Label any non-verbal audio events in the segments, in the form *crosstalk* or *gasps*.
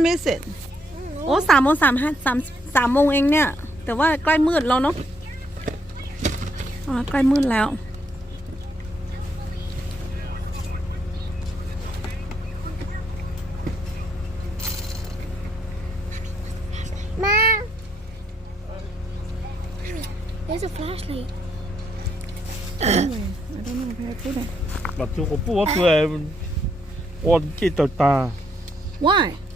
time is it โอ้สามโมงสามห้าสามสามโมงเองเนี่ย แต่ว่าใกล้มืดแล้วเนาะอ่าใกล้มืดแล้ว Ma. There's a flashlight. I don't know where I put it Mà tôi có bố tôi em Ôn chi tờ ta why Chú brain là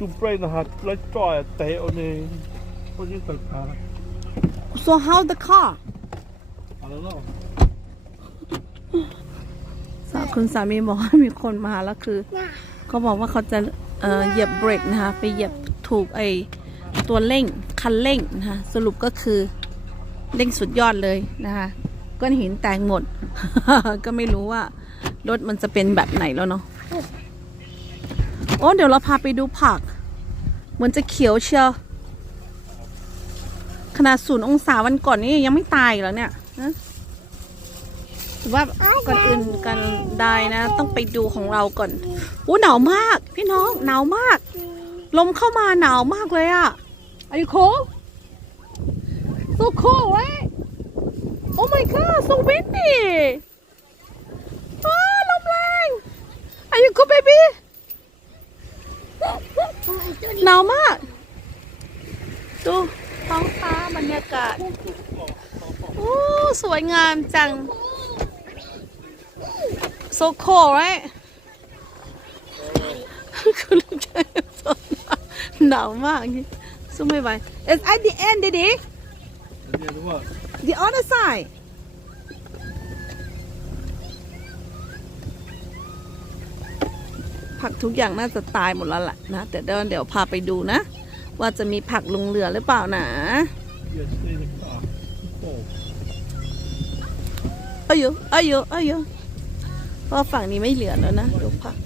hạt lấy tròi tế ôn nê Ôn chi tờ ta so how the car I don't know สาคุณสามีบอกว่ามีคนมาแล้วคือเขาบอกว่าเขาจะเอ่อเหยียบเบรกนะคะไปเหยียบถูกไอตัวเร่งคันเร่งนะคะสรุปก็คือเร่งสุดยอดเลยนะคะก้อนหินแตกหมด ก็ไม่รู้ว่ารถมันจะเป็นแบบไหนแล้วเนาะ โอ้เดี๋ยวเราพาไปดูผัก เหมือนจะเขียวเชียวขนาดศูนย์องศาวันก่อนนี้ยังไม่ตายแล้วเนี่ยนะถือว่าก่อนอื่นกันได้นะ ต้องไปดูของเราก่อนโอ้หนาวมาก พี่น้องหนาวมาก ลมเข้ามาหนาวมากเลยอะ Are you cold so cold right Oh my god so windy อ้าลมแรง Are you cold baby หนาวมาก ดูท้องฟ้าบรรยากาศ โอ้ สวยงามจัง so cold right คุณลูกชายสอนหนาวมากนี่สู้ไม่ไหว It's at the end Daddy And the other one the other side ผักทุกอย่างน่าจะตายหมดแล้วแหละนะแต่เดี๋ยวเดี๋ยวพาไปดูนะ ว่าจะมีผักลงเหลือหรือเปล่านะเอ้ยเอ้ยเอ้ยเพราะฝั่งนี้ไม่เหลือแล้วนะดูผัก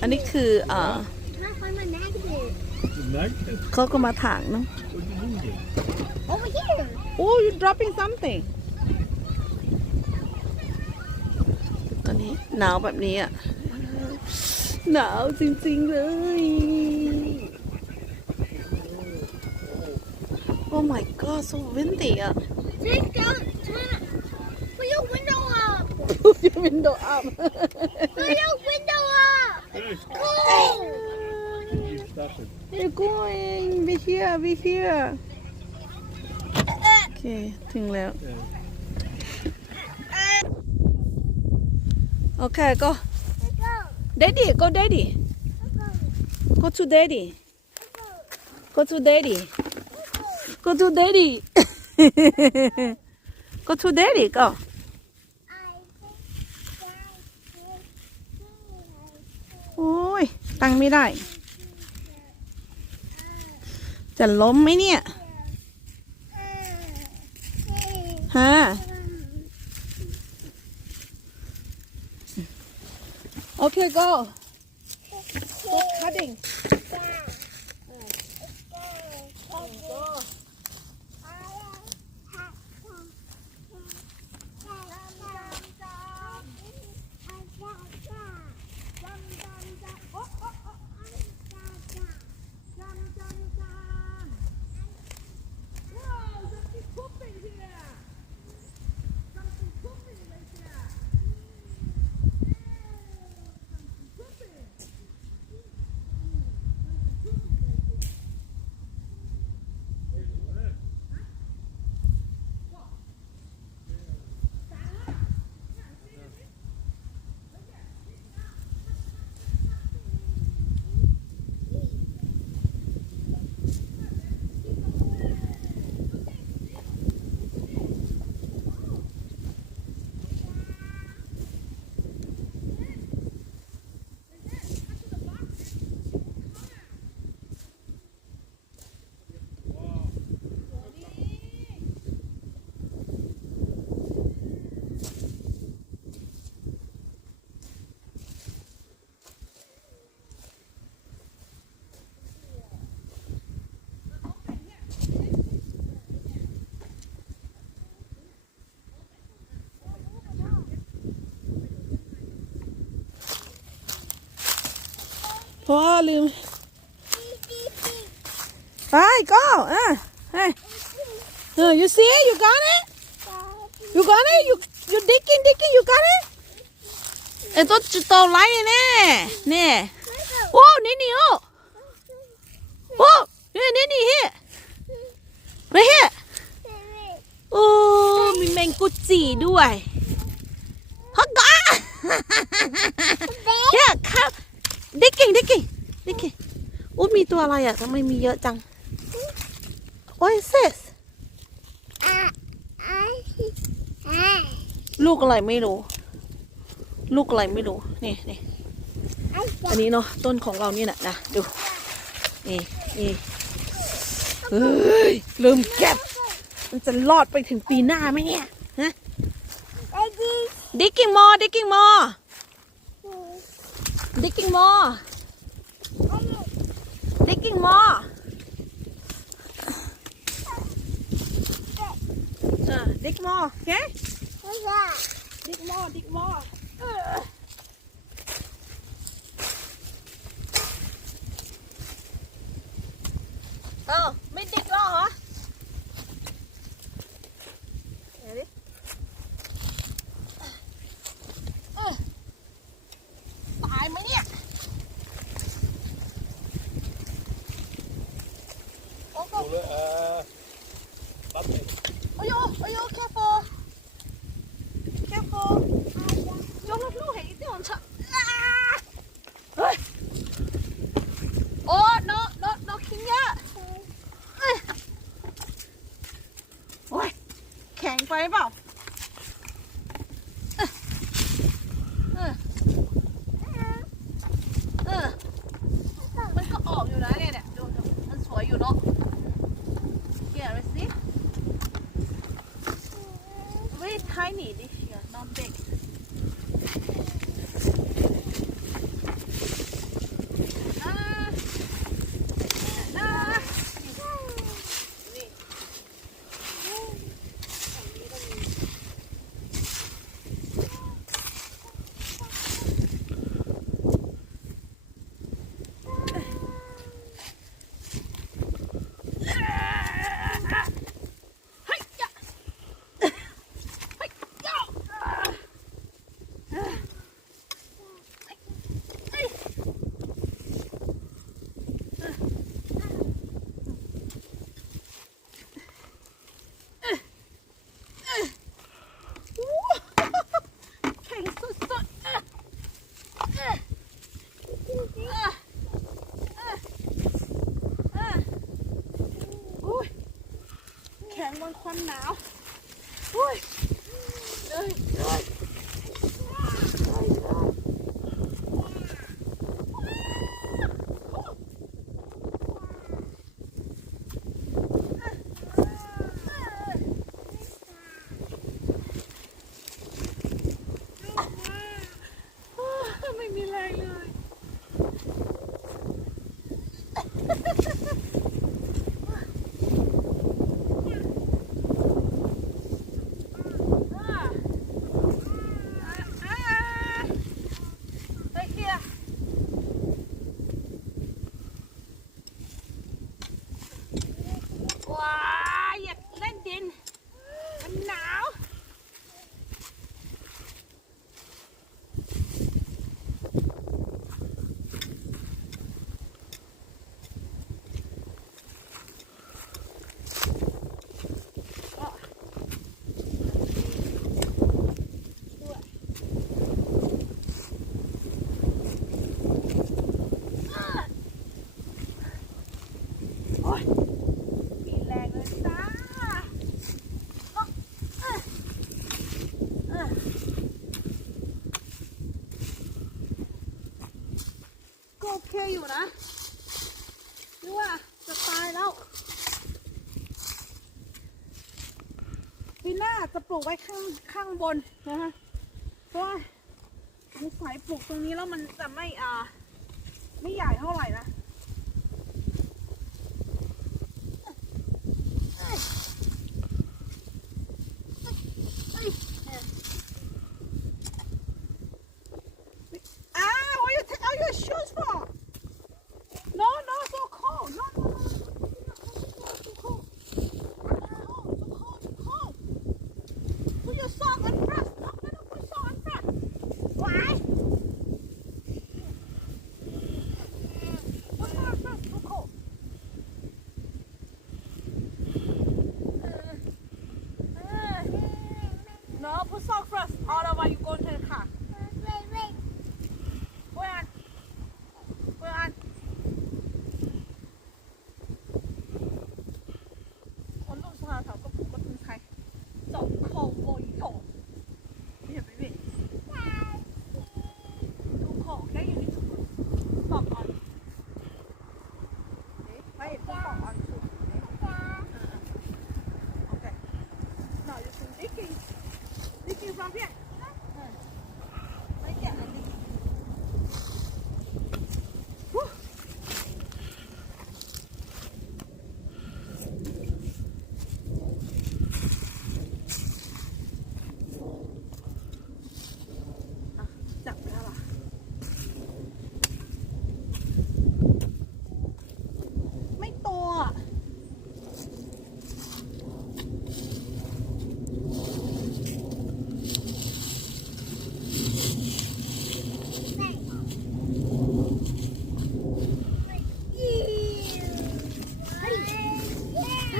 อันนี้คืออ่าเขาก็มาถางเนาะ Over here. Oh you dropping something ตอนนี้หนาวแบบนี้อะ หนาวจริงๆเลย Oh my god so windy อ่ะ Take down. Turn. Put your window up. Put your window up Put your window up. Hey, Cold. you started You're going be here be here โอเค ถึงแล้ว Yeah โอเคก็ Let's go. daddy go daddy go to daddy go to daddy go to daddy go to daddy go I think โอ้ยตั้งไม่ได้จะล้มไหมเนี่ยฮะ โอเค go go cutting เพราะว่าลืมไปก็เออเฮ้ยเออ you see you got it you got it you you digging digging you got it เอ้ตัวจุดโตไล่เนี่ยเนี่ยโอ้นี่นี่โอ้โอ้เนี่ยนี่นี่เฮ้ไปเฮ้โอ้มีแมงกุจีด้วยฮักกะเฮ้ยเขา ครับ digging digging digging อู้มีตัวอะไรอะทำไมมีเยอะจัง What is this ลูกอะไรไม่รู้ ลูกอะไรไม่รู้ นี่นี่อันนี้เนาะต้นของเรานี่แหละนะดูนี่นี่เฮ้ยลืมเก็บ มันจะรอดไปถึงปีหน้าไหมเนี่ยฮะ digging more digging more Digging more. Digging more. Ờ, uh, dig more, okay? Dig more, dig more. Uh. Oh. โอ้ยโอ้ย careful careful ยกลูกให้อีกที่ของฉันเฮ้ย โอ้ no no no คิงเยอะเอ้ยโอ้ย แข็งไปเปล่าเออเออเออมันก็ออกอยู่นะเนี่ยเนี่ยดูดูมันสวยอยู่เนาะเกี่ยวเลยสิ very tiny this year not big อ่าอ่านี่ เฮ้ยจ้ะเฮ้ยจ้ะเฮ้ยเฮ้ยโอ้แข็งสุดๆเอ้ยเอ้ยเอ้ยเอ้ยเอ้ยอุ้ย แข็งบนความหนาวอุ้ยเอ้ยเอ้ยไม่มีแรงเลย Ah. Ah, ah. Right here. ว้ายอยากเล่นดิน มันหนาว โอ๊ยมีแรงเลยจ้าอ๊ะเอ้ยเอ้ยก็โอเคอยู่นะนึกว่าจะตายแล้วปีหน้าจะ ปลูกไว้ข้างข้างบนนะคะเพราะว่าสายปลูกตรงนี้แล้วมันจะไม่อ่าไม่ใหญ่เท่าไหร่นะ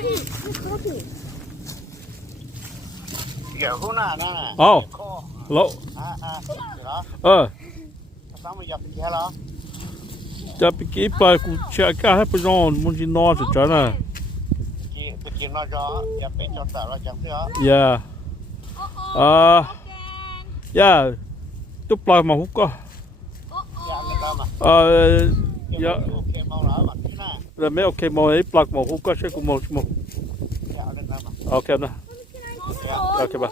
careful. Giờ hôm nào nè nè. Oh, Kho. hello. À à. Được đó. Ờ, Sao mà dập cái đó? จะไปกี่ปลายกูเช็คก้าให้ไปนอนมึงจะนอนจะจ้าน่ะ Chị tự nhiên nó cho dập bên cho tao nó chẳng thế đó. Yeah. Uh, yeah. ตัวปลายมาหุกก็ Dạ người ta mà. เอ่อ Cái Dạ. Rame, okay, mo mo mo mo. Okay. Okay. Ba.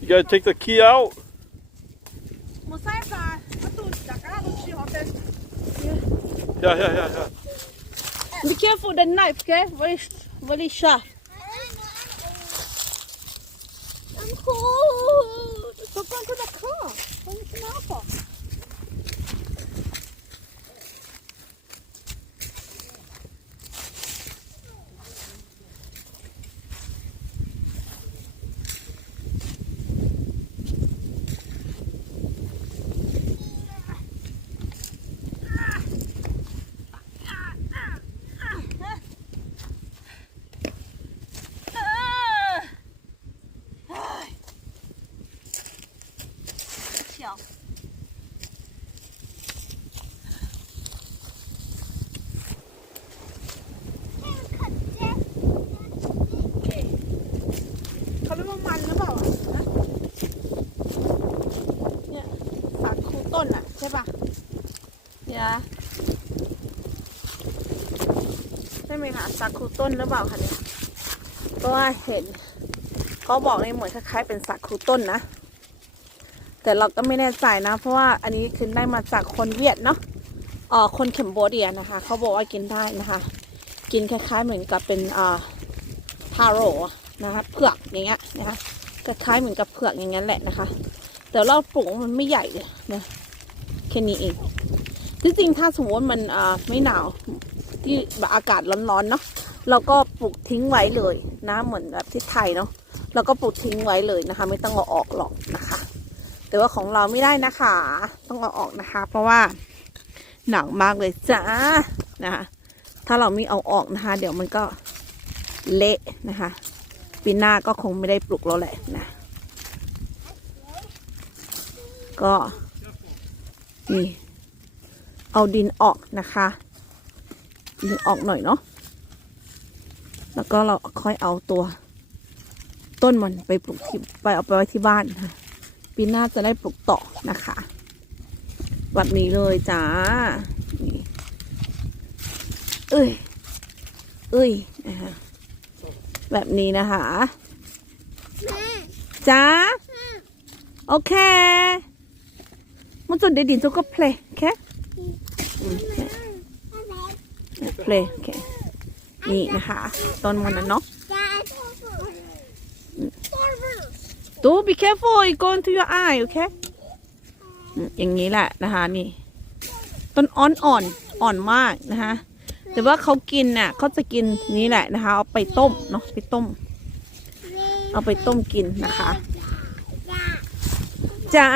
You gotta take the key out. Yeah, yeah, yeah, yeah. Be careful the knife okay? Very very sharp Có biết mong mắn nó bảo à? เนี่ยสาคูต้นอะ ใช่ปะเนี่ยใช่ไหมคะสาคูต้นหรือเปล่าคะเนี่ยเพราะว่าเห็นเขาบอกในเหมือนคล้ายๆเป็นสาคูต้นนะแต่เราก็ไม่แน่ใจนะ เพราะว่าอันนี้คือได้มาจากคนเวียดเนาะเอ่อคนเขมโบเดียนะคะ เขาบอกว่ากินได้นะคะ กินคล้ายๆเหมือนกับเป็นอ่าทาโร่ นะคะเผือกอย่างเงี้ยนะคะคล้ายเหมือนกับเผือกอย่างนั้นแหละนะคะ แต่เราปลูกมันไม่ใหญ่เลยนะแค่นี้เองที่จริงถ้าสมมติมันอ่าไม่หนาวที่แบบอากาศร้อนๆเนาะเราก็ปลูกทิ้งไว้เลยนะเหมือนแบบที่ไทยเนาะเราก็ปลูกทิ้งไว้เลยนะคะ ไม่ต้องเอาออกหรอกนะคะ แต่ว่าของเราไม่ได้นะคะ ต้องเอาออกนะคะ เพราะว่าหนักมากเลยจ้านะคะถ้าเราไม่เอาออกนะคะ เดี๋ยวมันก็เละนะคะ ปีหน้าก็คงไม่ได้ปลูกแล้วแหละนะ ก็นี่เอาดินออกนะคะดินออกหน่อยเนาะแล้วก็เราค่อยเอาตัว ต้นมันไปปลูกที่ไปเอาไปไว้ที่บ้านค่ะปีหน้าจะได้ปลูกต่อนะคะแบบนี้เลยจ้าเอ้ยเอ้ยนะคะ แบบนี้นะคะจ้าโอเคมันจนได้ดินจุก็เพลย์โอเคเพลย์โอเคนี่นะคะต้นมันนะเนาะดู be careful it go into your eye โอเคอืมอย่างนี้แหละนะคะนี่ ต้นอ่อนอ่อนอ่อนมากนะคะ แต่ว่าเขากินน่ะเขาจะกินนี้แหละนะคะ เอาไปต้มเนาะไปต้ม เอาไปต้มกินนะคะจ้า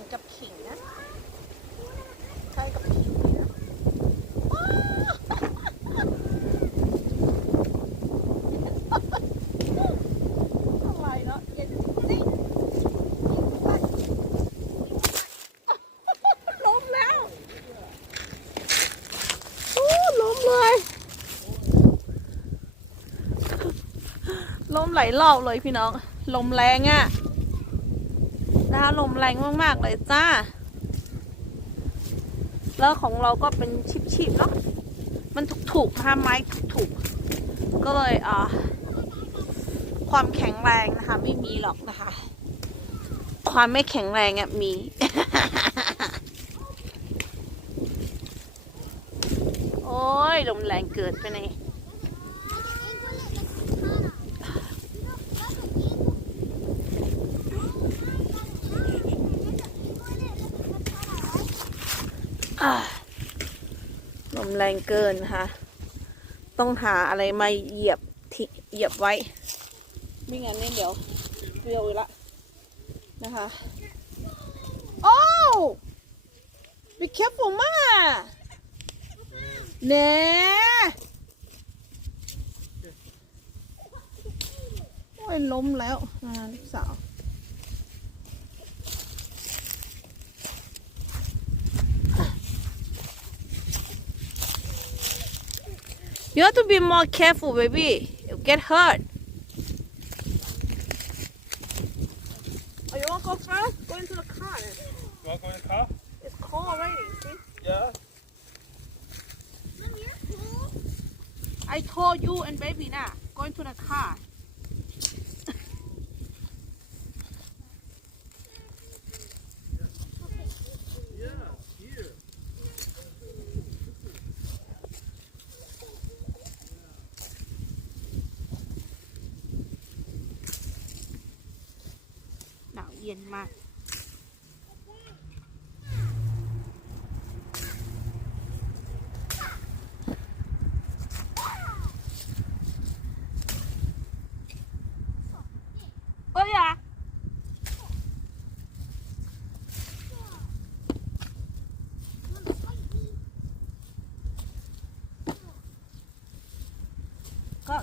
มือนกับขิงนะใช่กับขิงเลยนะว้าวอะไรเนาะเย็นสิล้มแล้วอู้ล้มเลย ล้มหลายรอบเลยพี่น้อง ลมแรงอะ่ะ ลมแรงมากๆเลยจ้า แล้วของเราก็เป็นชิบๆเนาะมันถูกๆนะคะไม้ถูกๆก็เลยอ่าความแข็งแรงนะคะ ไม่มีหรอกนะคะ ความไม่แข็งแรงอะมี โอ้ยลมแรงเกิดไปไหน ลมแรงเกินนะคะต้องหาอะไรมาเหยียบเหยียบไว้ ไม่งั้นเนี่ยเดี๋ยวเปรี้ยวละนะคะ โอ้ be careful มากเน่โอ้ยล้มแล้วลูกสาว You have to be more careful, baby. You get hurt. Oh, you want to go first? Go into the car. then. You want to go in the car? It's cold already, see? Yeah. I told you and baby now. Go into the car.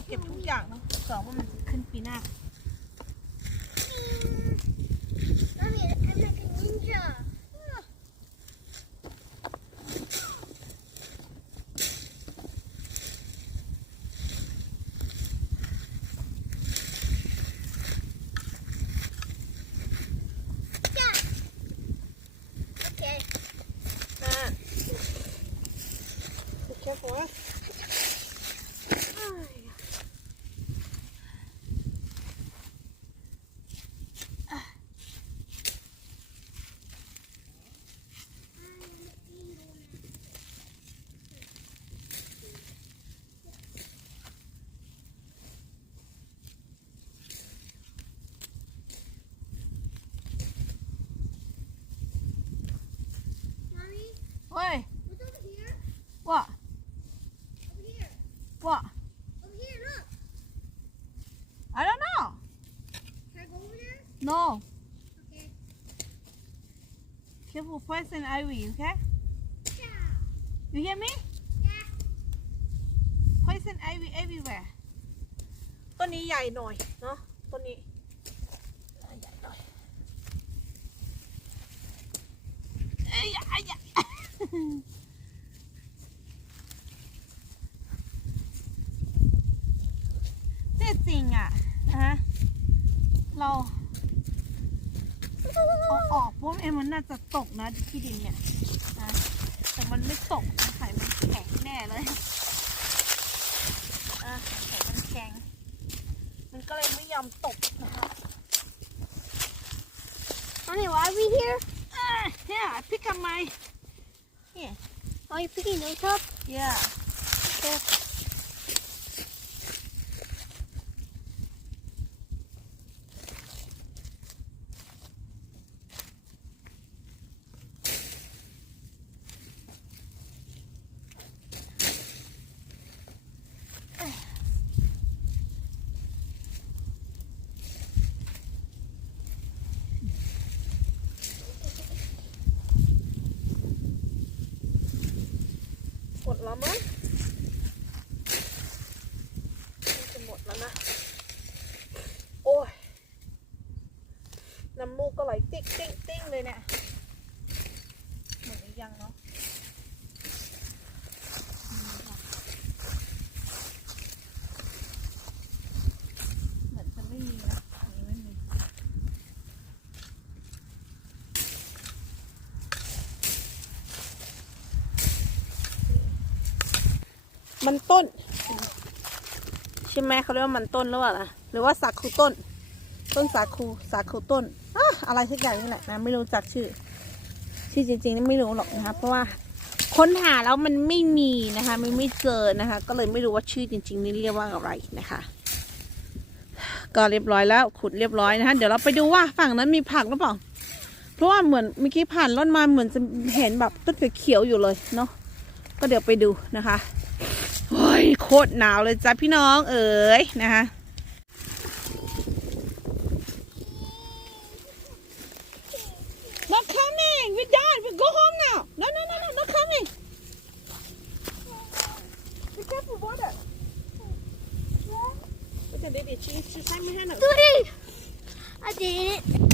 เก็บทุกอย่างเนาะสองว่ามันจะขึ้นปีหน้า Mommy, I'm like a ninja. Yeah. Okay. อ่า Be careful นะ Mommy, เฮ้ย what's over here? ว่า Over here. ว่า Over here, look. I don't know Can I go over there? no Okay. Careful poison ivy okay Yeah. you hear me Yeah. poison ivy everywhere ต้นนี้ใหญ่หน่อยเนาะต้นนี้ใหญ่หน่อยเอ้ยอย่าอย่า ที่จริงอะนะฮะเราเอาออกปุ๊บเอ็มมั นน่าจะตกนะที่ดินเนี่ยนะแต่มันไม่ตกสงสัยมันแข็งแน่เลยอะแต่มันแข็ง มันก็เลยไม่ยอมตกนะคะ Mommy, why are we here? Ah, yeah I pick up my yeah อ๋อ Are you picking those up? yeah ห มดแล้วมั้งน่าจะหมดแล้วนะ โอ้ย น้ำมูกก็ไหลติ๊กติ๊กติ๊กเลยเนี่ย หมดหรือยังเนาะเหมือนจะไม่มีนะอันนี้ไม่มี มันต้น ใช่ไหมเขาเรียกว่ามันต้นหรือเปล่าล่ะหรือว่าสาคูต้น ต้นสาคูสาคูต้นอะอะไรสักอย่างนี่แหละนะไม่รู้จักชื่อ ชื่อจริงๆนี่ไม่รู้หรอกนะคะเพราะว่าค้นหาแล้วมันไม่มีนะคะไม่ไม่เจอนะคะ ก็เลยไม่รู้ว่าชื่อจริง ๆ นี่เรียกว่าอะไรนะคะ ก็เรียบร้อยแล้วขุดเรียบร้อยนะคะเดี๋ยวเราไปดูว่าฝั่งนั้นมีผักหรือเปล่าเพราะว่าเหมือนเมื่อกี้ผ่านรถมาเหมือนจะเห็นแบบต้นเขียวอยู่เลยเนาะก็เดี๋ยวไปดูนะคะ โอ้ยโคตรหนาวเลยจ้ะพี่น้องเอ๋ยนะคะ Not coming. We're done. We go home now. No, no, no, no, not coming. Be careful, water. Look at Daddy. She, she sang me hand up. Three. I did it. I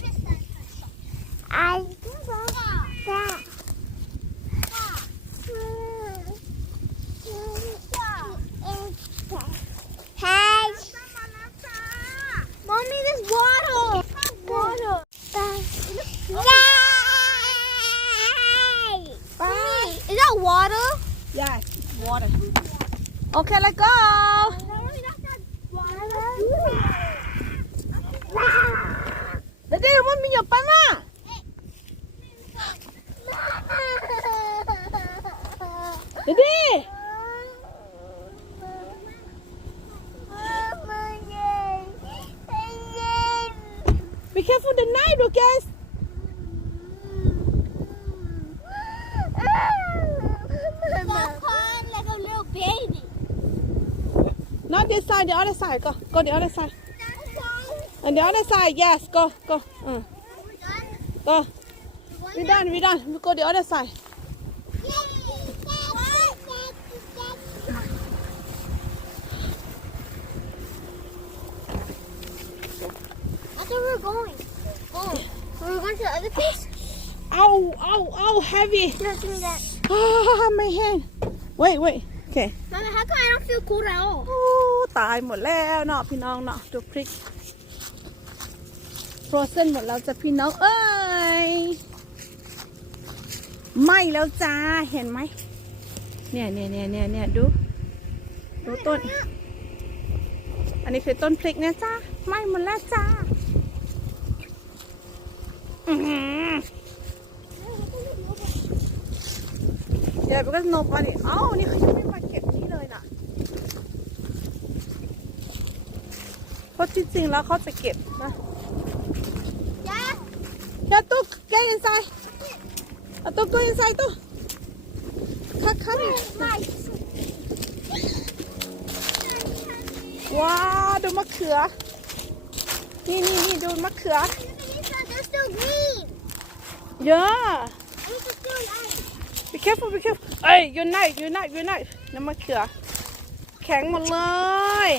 this side, the other side. Go, go the other side. And the other side, yes, go, go. Mm, go. We done, we done. We go the other side. That's where we're going. Oh, we're going to the other place? Ow, ow, ow, heavy. Give me that. *gasps* Ah, my hand. Wait, wait. Okay. Mommy, how come I don't feel cold at all? ตายหมดแล้วเนาะพี่น้องเนาะดูพริกฟรอเซนหมดแล้วจ้ะพี่น้องเอ้ยไหมแล้วจ้าเห็นไหมเนี่ยเนี่ยเนี่ยเนี่ยเนี่ยดูดูต้น อันนี้คือต้นพริกนะจ้าไหมหมดแล้วจ้าเดี๋ยวมันก็นบมาดิเอ้านี่เขายังไม่มาเก็บนี่เลยน่ะ เพราะที่จริงแล้วเขาจะเก็บนะ Yeah. อย่าตุ๊ก get inside เอาตุ๊กตัว inside ตุ๊กคัดคัด Nice. ว้าว ดูมะเขือ นี่นี่นี่ดูมะเขือ They're still green. เยอะ These are still nice. be careful be careful เอ้ย your knife your knife your knife น้ำมะเขือ แข็งหมดเลย